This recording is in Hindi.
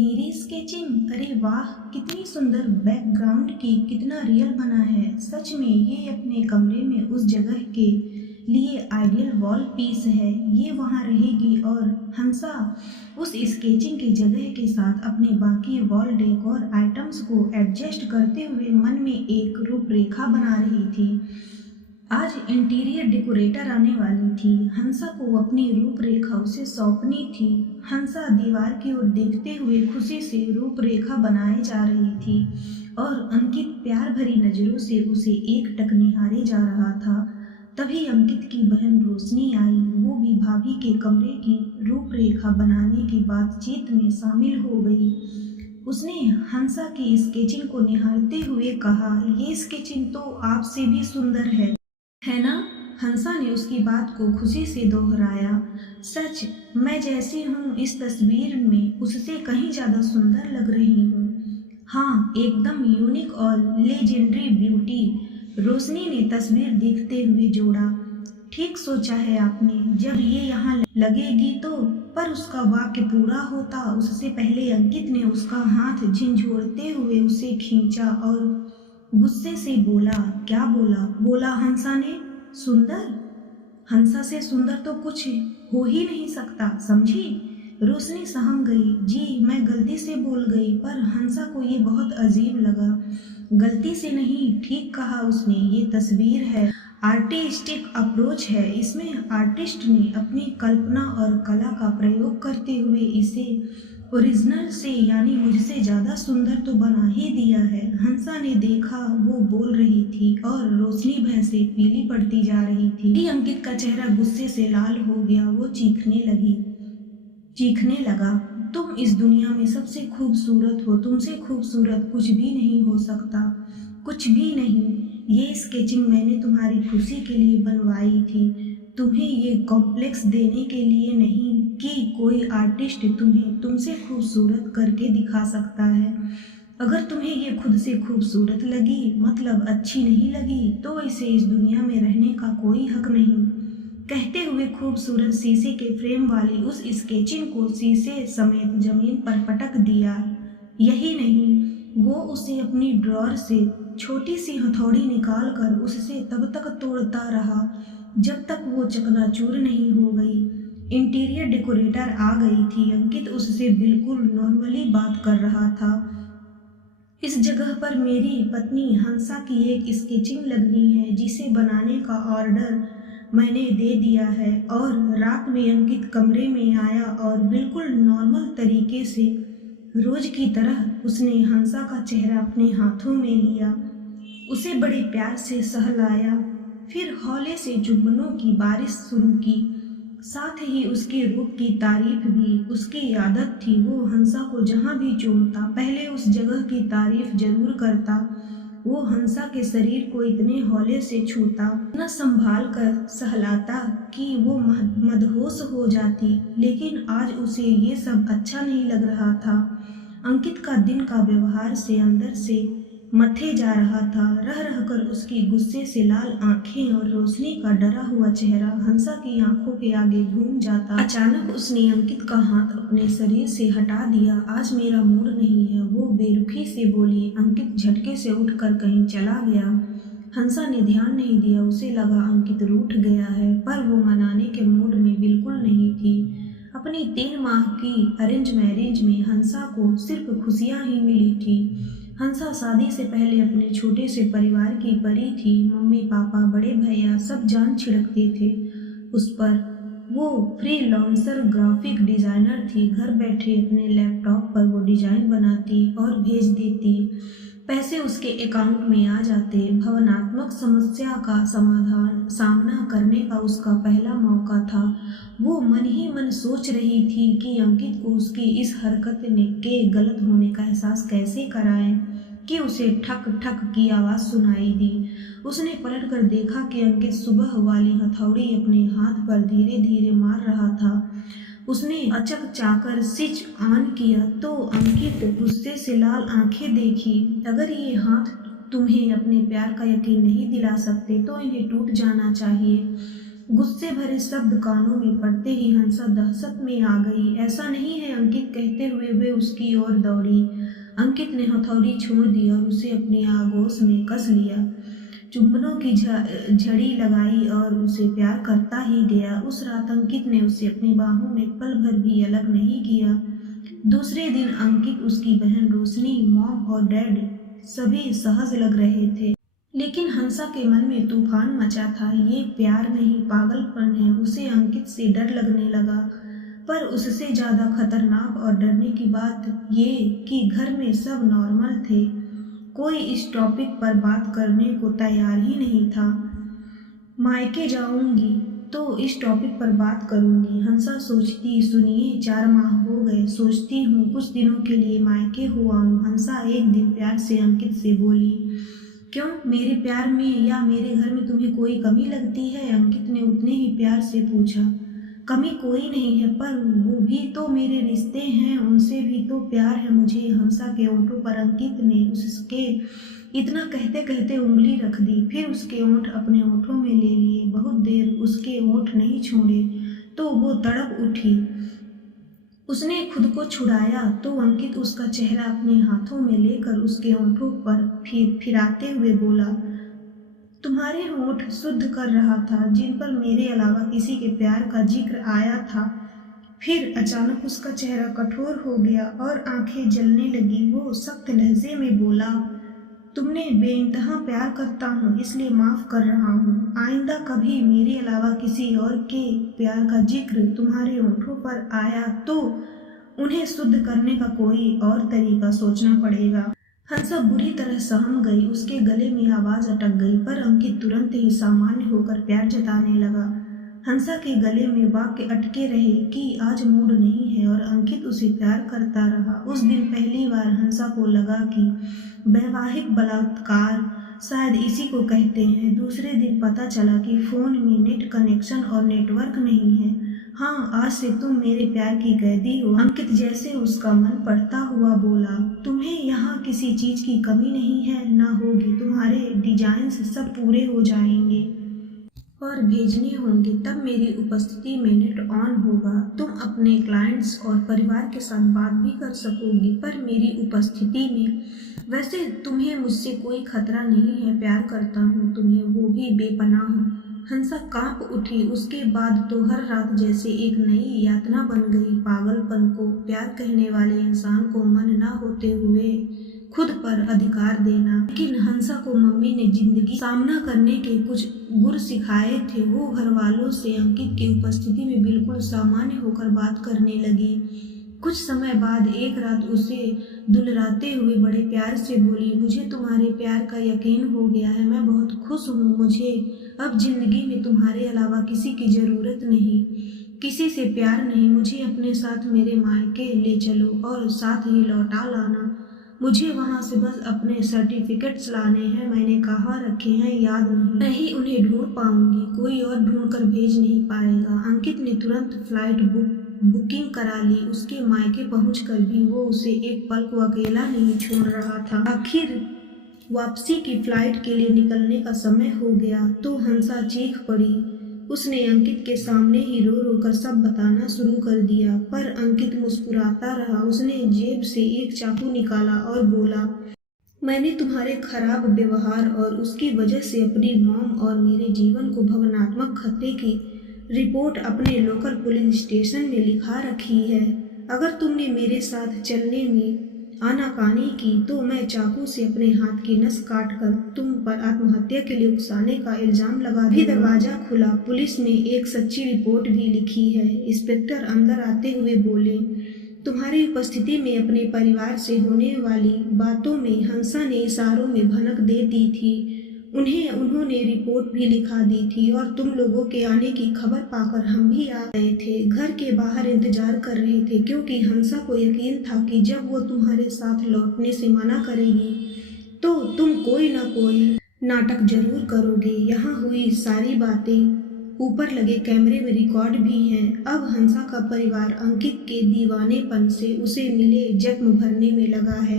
मेरी स्केचिंग, अरे वाह कितनी सुंदर बैकग्राउंड की, कितना रियल बना है। सच में ये अपने कमरे में उस जगह के लिए आइडियल वॉल पीस है। ये वहाँ रहेगी। और हंसा उस स्केचिंग की जगह के साथ अपने बाकी वॉल डेकोर आइटम्स को एडजस्ट करते हुए मन में एक रूपरेखा बना रही थी। आज इंटीरियर डेकोरेटर आने वाली थी। हंसा को अपनी रूपरेखा उसे सौंपनी थी। हंसा दीवार की ओर देखते हुए खुशी से रूपरेखा बनाए जा रही थी और अंकित प्यार भरी नजरों से उसे एकटक निहारे जा रहा था। तभी अंकित की बहन रोशनी आई। वो भी भाभी के कमरे की रूपरेखा बनाने की बातचीत में शामिल हो गई। उसने हंसा की स्केचिंग को निहारते हुए कहा, ये स्केचिंग तो आपसे भी सुंदर है ना? हंसा ने उसकी बात को खुशी से दोहराया। सच, मैं जैसी हूँ इस तस्वीर में उससे कहीं ज़्यादा सुंदर लग रही हूँ। हाँ, एकदम यूनिक और लेजेंडरी ब्यूटी, रोशनी ने तस्वीर देखते हुए जोड़ा। ठीक सोचा है आपने, जब ये यहाँ लगेगी तो। पर उसका वाक्य पूरा होता उससे पहले अंकित ने उसका हाथ झंझोड़ते हुए उसे खींचा और गुस्से से बोला। क्या बोला? बोला हंसा ने। सुंदर? हंसा से सुंदर तो कुछ हो ही नहीं सकता, समझी? रोशनी सहम गई। जी, मैं गलती से बोल गई। पर हंसा को ये बहुत अजीब लगा। गलती से नहीं, ठीक कहा उसने। ये तस्वीर है, आर्टिस्टिक अप्रोच है। इसमें आर्टिस्ट ने अपनी कल्पना और कला का प्रयोग करते हुए इसे ओरिजिनल से यानी मुझसे ज़्यादा सुंदर तो बना ही दिया है। हंसा ने देखा वो बोल रही थी और रोशनी भय से पीली पड़ती जा रही थी। अंकित का चेहरा गुस्से से लाल हो गया। वो चीखने लगा। तुम इस दुनिया में सबसे खूबसूरत हो। तुमसे खूबसूरत कुछ भी नहीं हो सकता, कुछ भी नहीं। ये स्केचिंग मैंने तुम्हारी खुशी के लिए बनवाई थी, तुम्हें ये कॉम्प्लेक्स देने के लिए नहीं कि कोई आर्टिस्ट तुम्हें तुमसे खूबसूरत करके दिखा सकता है। अगर तुम्हें ये खुद से खूबसूरत लगी, मतलब अच्छी नहीं लगी, तो इसे इस दुनिया में रहने का कोई हक नहीं। कहते हुए खूबसूरत शीशे के फ्रेम वाली उस स्केचिंग को शीशे समेत जमीन पर पटक दिया। यही नहीं, वो उसे अपनी ड्रॉर से छोटी सी हथौड़ी निकाल कर उससे तब तक तोड़ता रहा जब तक वो चकनाचूर नहीं हो गई। इंटीरियर डेकोरेटर आ गई थी। अंकित उससे बिल्कुल नॉर्मली बात कर रहा था। इस जगह पर मेरी पत्नी हंसा की एक स्केचिंग लगनी है, जिसे बनाने का ऑर्डर मैंने दे दिया है। और रात में अंकित कमरे में आया और बिल्कुल नॉर्मल तरीके से रोज की तरह उसने हंसा का चेहरा अपने हाथों में लिया, उसे बड़े प्यार से सहलाया, फिर हौले से चुम्बनों की बारिश शुरू की। साथ ही उसके रूप की तारीफ भी उसकी आदत थी। वो हंसा को जहाँ भी चूमता पहले उस जगह की तारीफ जरूर करता। वो हंसा के शरीर को इतने हौले से छूता, इतना संभाल कर सहलाता कि वो मदहोश हो जाती। लेकिन आज उसे ये सब अच्छा नहीं लग रहा था। अंकित का दिन का व्यवहार से अंदर से मथे जा रहा था। रह रहकर उसकी गुस्से से लाल आंखें और रोशनी का डरा हुआ चेहरा हंसा की आंखों के आगे घूम जाता। अचानक उसने अंकित का हाथ अपने शरीर से हटा दिया। आज मेरा मूड नहीं है, वो बेरुखी से बोली। अंकित झटके से उठकर कहीं चला गया। हंसा ने ध्यान नहीं दिया। उसे लगा अंकित रूठ गया है, पर वो मनाने के मूड में बिल्कुल नहीं थी। अपनी 3 माह की अरेंज मैरिज में हंसा को सिर्फ खुशियां ही मिली थी। हंसा शादी से पहले अपने छोटे से परिवार की परी थी। मम्मी पापा बड़े भैया सब जान छिड़कते थे उस पर। वो फ्रीलांसर ग्राफिक डिजाइनर थी। घर बैठे अपने लैपटॉप पर वो डिजाइन बनाती और भेज देती। पैसे उसके अकाउंट में आ जाते। भावनात्मक समस्या का सामना करने का उसका पहला मौका था। वो मन ही मन सोच रही थी कि अंकित को उसकी इस हरकत के गलत होने का एहसास कैसे कराएं कि उसे ठक ठक की आवाज़ सुनाई दी। उसने पलट कर देखा कि अंकित सुबह वाली हथौड़ी अपने हाथ पर धीरे धीरे मार रहा था। उसने अचक चाकर स्विच ऑन किया तो अंकित गुस्से से लाल आंखें देखी। अगर ये हाथ तुम्हें अपने प्यार का यकीन नहीं दिला सकते तो इन्हें टूट जाना चाहिए। गुस्से भरे शब्द कानों में पड़ते ही हंसा दहशत में आ गई। ऐसा नहीं है अंकित, कहते हुए वे उसकी ओर दौड़ी। अंकित ने हथौड़ी छोड़ दी और उसे अपनी आगोश में कस लिया। चुंबनों की झड़ी लगाई और उसे प्यार करता ही गया। उस रात अंकित ने उसे अपनी बाहों में पल भर भी अलग नहीं किया। दूसरे दिन अंकित, उसकी बहन रोशनी, मॉम और डैड सभी सहज लग रहे थे, लेकिन हंसा के मन में तूफान मचा था। ये प्यार नहीं, पागलपन है। उसे अंकित से डर लगने लगा, पर उससे ज्यादा खतरनाक और डरने की बात ये कि घर में सब नॉर्मल थे। कोई इस टॉपिक पर बात करने को तैयार ही नहीं था। मायके जाऊंगी तो इस टॉपिक पर बात करूंगी, हंसा सोचती। सुनिए, 4 माह हो गए, सोचती हूँ कुछ दिनों के लिए मायके हो आऊं। हंसा एक दिन प्यार से अंकित से बोली, क्यों, मेरे प्यार में या मेरे घर में तुम्हें कोई कमी लगती है? अंकित ने उतने ही प्यार से पूछा। कमी कोई नहीं है, पर वो भी तो मेरे रिश्ते हैं, उनसे भी तो प्यार है मुझे। हंसा के ओंठों पर अंकित ने उसके इतना कहते कहते उंगली रख दी, फिर उसके ओंठ अपने ओंठों में ले लिए। बहुत देर उसके ओंठ नहीं छोड़े तो वो तड़प उठी। उसने खुद को छुड़ाया तो अंकित उसका चेहरा अपने हाथों में लेकर उसके होंठों पर फिराते हुए बोला, तुम्हारे होंठ शुद्ध कर रहा था, जिन पर मेरे अलावा किसी के प्यार का जिक्र आया था। फिर अचानक उसका चेहरा कठोर हो गया और आंखें जलने लगी। वो सख्त लहजे में बोला, तुमने बेइंतहा प्यार करता हूँ, इसलिए माफ कर रहा हूँ। आइंदा कभी मेरे अलावा किसी और के प्यार का जिक्र तुम्हारे होंठों पर आया तो उन्हें शुद्ध करने का कोई और तरीका सोचना पड़ेगा। हंसा बुरी तरह सहम गई। उसके गले में आवाज अटक गई, पर अंकित तुरंत ही सामान्य होकर प्यार जताने लगा। हंसा के गले में वाक्य अटके रहे कि आज मूड नहीं है, और अंकित उसे प्यार करता रहा। उस दिन पहली बार हंसा को लगा कि वैवाहिक बलात्कार शायद इसी को कहते हैं। दूसरे दिन पता चला कि फोन में नेट कनेक्शन और नेटवर्क नहीं है। हाँ, आज से तुम मेरे प्यार की कैदी हो। अंकित जैसे उसका मन पड़ता हुआ बोला, तुम्हें यहाँ किसी चीज की कमी नहीं है, ना होगी। तुम्हारे डिजाइन्स सब पूरे हो जाएंगे और भेजने होंगे, तब मेरी उपस्थिति में नेट ऑन होगा। तुम अपने क्लाइंट्स और परिवार के साथ बात भी कर सकोगी, पर मेरी उपस्थिति में। वैसे तुम्हें मुझसे कोई खतरा नहीं है, प्यार करता हूँ तुम्हें, वो भी बेपनाह। हंसा कांप उठी। उसके बाद तो हर रात जैसे एक नई यातना बन गई। पागलपन को प्यार कहने वाले इंसान को मन ना होते हुए खुद पर अधिकार देना। लेकिन हंसा को मम्मी ने जिंदगी सामना करने के कुछ गुर सिखाए थे। वो घर वालों से अंकित की उपस्थिति में बिल्कुल सामान्य होकर बात करने लगी। कुछ समय बाद एक रात उसे दुलराते हुए बड़े प्यार से बोली, मुझे तुम्हारे प्यार का यकीन हो गया है, मैं बहुत खुश हूँ। मुझे अब जिंदगी में तुम्हारे अलावा किसी की जरूरत नहीं, किसी से प्यार नहीं। मुझे अपने साथ मेरे मायके ले चलो और साथ ही लौटा लाना। मुझे वहाँ से बस अपने सर्टिफिकेट्स लाने हैं, मैंने कहाँ रखे हैं याद नहीं। मैं ही उन्हें ढूंढ पाऊंगी, कोई और ढूंढ कर भेज नहीं पाएगा। अंकित ने तुरंत फ्लाइट बुकिंग करा ली। उसके मायके पहुंचकर भी वो उसे एक पल को अकेला नहीं छोड़ रहा था। आखिर वापसी की फ्लाइट के लिए निकलने का समय हो गया तो हंसा चीख पड़ी। उसने अंकित के सामने ही रो रो कर सब बताना शुरू कर दिया, पर अंकित मुस्कुराता रहा। उसने जेब से एक चाकू निकाला और बोला, मैंने तुम्हारे खराब व्यवहार और उसकी वजह से अपनी मॉम और मेरे जीवन को भावनात्मक खतरे की रिपोर्ट अपने लोकल पुलिस स्टेशन में लिखा रखी है। अगर तुमने मेरे साथ चलने में आनाकानी की तो मैं चाकू से अपने हाथ की नस काट कर तुम पर आत्महत्या के लिए उकसाने का इल्जाम लगा दूंगा। दरवाजा खुला। पुलिस ने एक सच्ची रिपोर्ट भी लिखी है। इंस्पेक्टर अंदर आते हुए बोले, तुम्हारी उपस्थिति में अपने परिवार से होने वाली बातों में हंसा ने इशारों में भनक दे दी थी। उन्होंने रिपोर्ट भी लिखा दी थी और तुम लोगों के आने की खबर पाकर हम भी आ गए थे। घर के बाहर इंतजार कर रहे थे, क्योंकि हंसा को यकीन था कि जब वो तुम्हारे साथ लौटने से मना करेगी तो तुम कोई ना कोई नाटक जरूर करोगे। यहाँ हुई सारी बातें ऊपर लगे कैमरे में रिकॉर्ड भी हैं। अब हंसा का परिवार अंकित के दीवानेपन से उसे मिले जख्म भरने में लगा है।